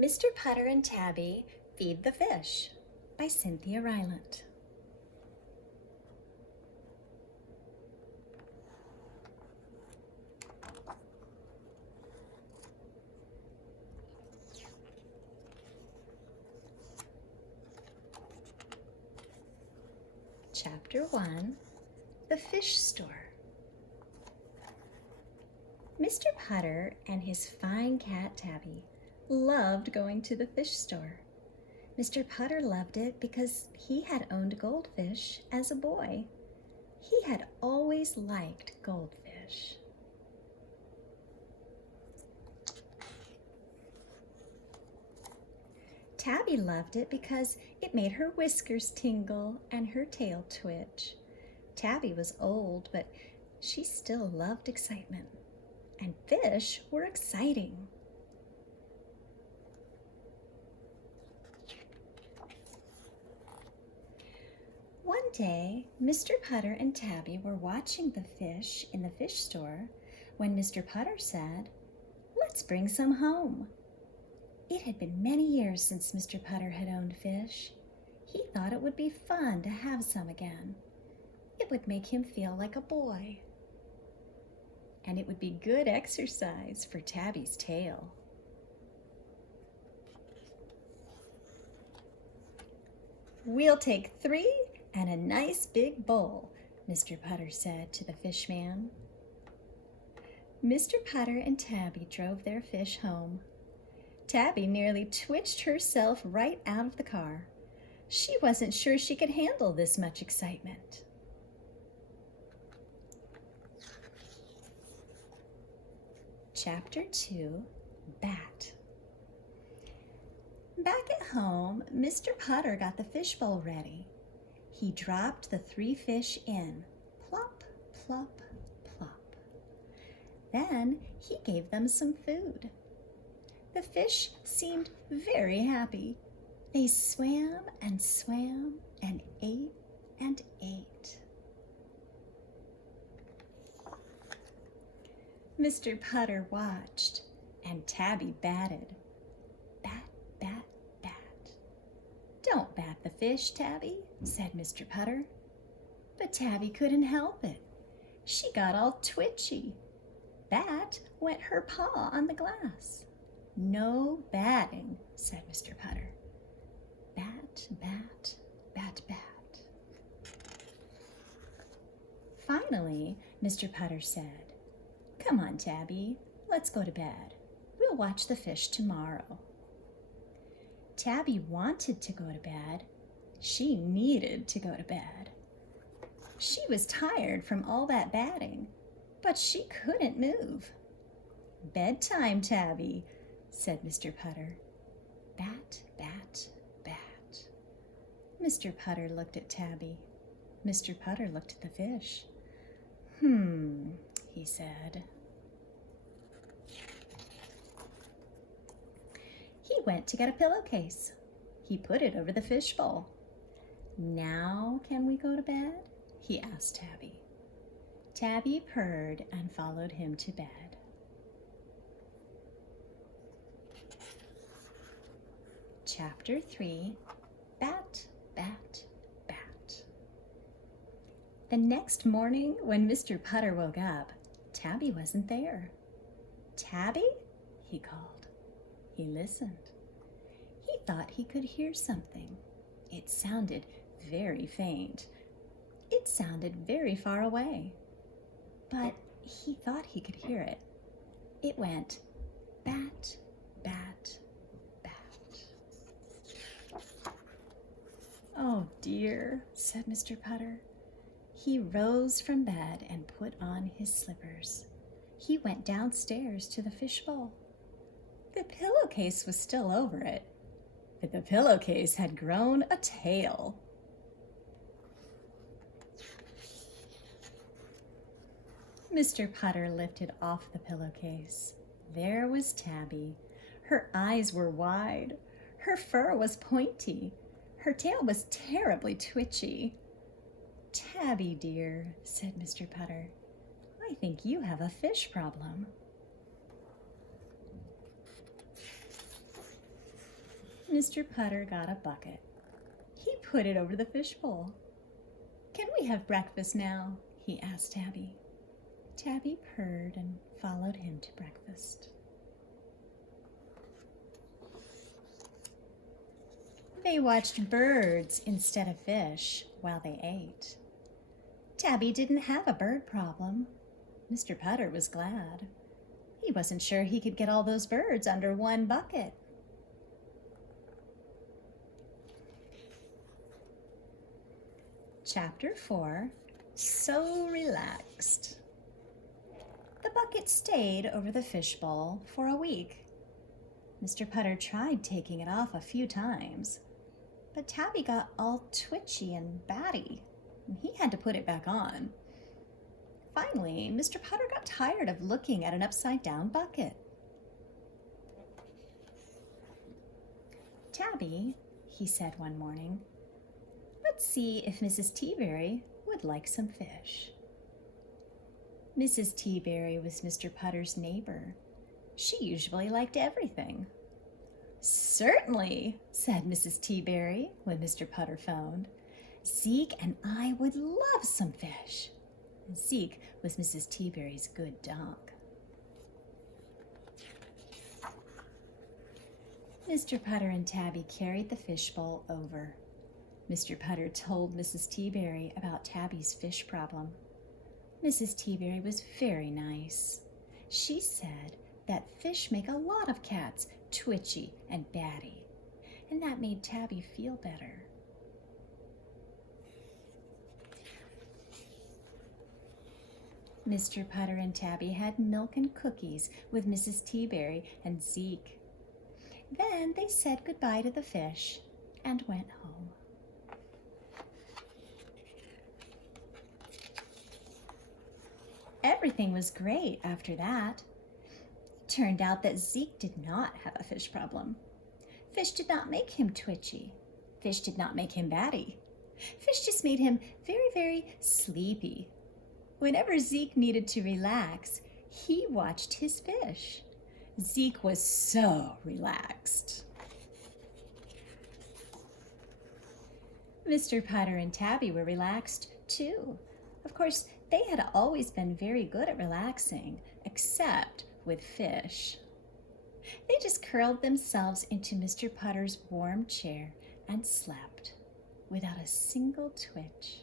Mr. Putter and Tabby Feed the Fish by Cynthia Rylant. Chapter 1, The Fish Store. Mr. Putter and his fine cat Tabby loved going to the fish store. Mr. Putter loved it because he had owned goldfish as a boy. He had always liked goldfish. Tabby loved it because it made her whiskers tingle and her tail twitch. Tabby was old, but she still loved excitement, and fish were exciting. One day, Mr. Putter and Tabby were watching the fish in the fish store when Mr. Putter said, "Let's bring some home." It had been many years since Mr. Putter had owned fish. He thought it would be fun to have some again. It would make him feel like a boy. And it would be good exercise for Tabby's tail. "We'll take 3 and a nice big bowl," Mr. Putter said to the fish man. Mr. Putter and Tabby drove their fish home. Tabby nearly twitched herself right out of the car. She wasn't sure she could handle this much excitement. Chapter 2, Bat. Back at home, Mr. Putter got the fishbowl ready. He dropped the 3 fish in, plop, plop, plop. Then he gave them some food. The fish seemed very happy. They swam and swam and ate and ate. Mr. Putter watched, and Tabby batted. Bat, bat, bat. "Don't bat the fish, Tabby," said Mr. Putter. But Tabby couldn't help it. She got all twitchy. Bat wet her paw on the glass. "No batting," said Mr. Putter. Bat, bat, bat, bat. Finally, Mr. Putter said, "Come on, Tabby, let's go to bed. We'll watch the fish tomorrow." Tabby wanted to go to bed. She needed to go to bed. She was tired from all that batting, but she couldn't move. "Bedtime, Tabby," said Mr. Putter. Bat, bat, bat. Mr. Putter looked at Tabby. Mr. Putter looked at the fish. He said. He went to get a pillowcase. He put it over the fishbowl. "Now can we go to bed?" he asked Tabby. Tabby purred and followed him to bed. Chapter 3, Bat, Bat, Bat. The next morning, when Mr. Putter woke up, Tabby wasn't there. "Tabby?" he called. He listened. He thought he could hear something. It sounded very faint. It sounded very far away. But he thought he could hear it. It went bat, bat, bat. "Oh dear," said Mr. Putter. He rose from bed and put on his slippers. He went downstairs to the fishbowl. The pillowcase was still over it, but the pillowcase had grown a tail. Mr. Putter lifted off the pillowcase. There was Tabby. Her eyes were wide. Her fur was pointy. Her tail was terribly twitchy. "Tabby, dear," said Mr. Putter, "I think you have a fish problem." Mr. Putter got a bucket. He put it over the fishbowl. "Can we have breakfast now?" he asked Tabby. Tabby purred and followed him to breakfast. They watched birds instead of fish while they ate. Tabby didn't have a bird problem. Mr. Putter was glad. He wasn't sure he could get all those birds under one bucket. Chapter 4, So Relaxed. The bucket stayed over the fishbowl for a week. Mr. Putter tried taking it off a few times, but Tabby got all twitchy and batty, and he had to put it back on. Finally, Mr. Putter got tired of looking at an upside-down bucket. "Tabby," he said one morning, "let's see if Mrs. Teaberry would like some fish." Mrs. Teaberry was Mr. Putter's neighbor. She usually liked everything. "Certainly," said Mrs. Teaberry when Mr. Putter phoned. "Zeke and I would love some fish." Zeke was Mrs. Teaberry's good dog. Mr. Putter and Tabby carried the fishbowl over. Mr. Putter told Mrs. Teaberry about Tabby's fish problem. Mrs. Teaberry was very nice. She said that fish make a lot of cats twitchy and batty, and that made Tabby feel better. Mr. Putter and Tabby had milk and cookies with Mrs. Teaberry and Zeke. Then they said goodbye to the fish and went home. Everything was great after that. It turned out that Zeke did not have a fish problem. Fish did not make him twitchy. Fish did not make him batty. Fish just made him very, very sleepy. Whenever Zeke needed to relax, he watched his fish. Zeke was so relaxed. Mr. Putter and Tabby were relaxed too. Of course, they had always been very good at relaxing, except with fish. They just curled themselves into Mr. Putter's warm chair and slept without a single twitch.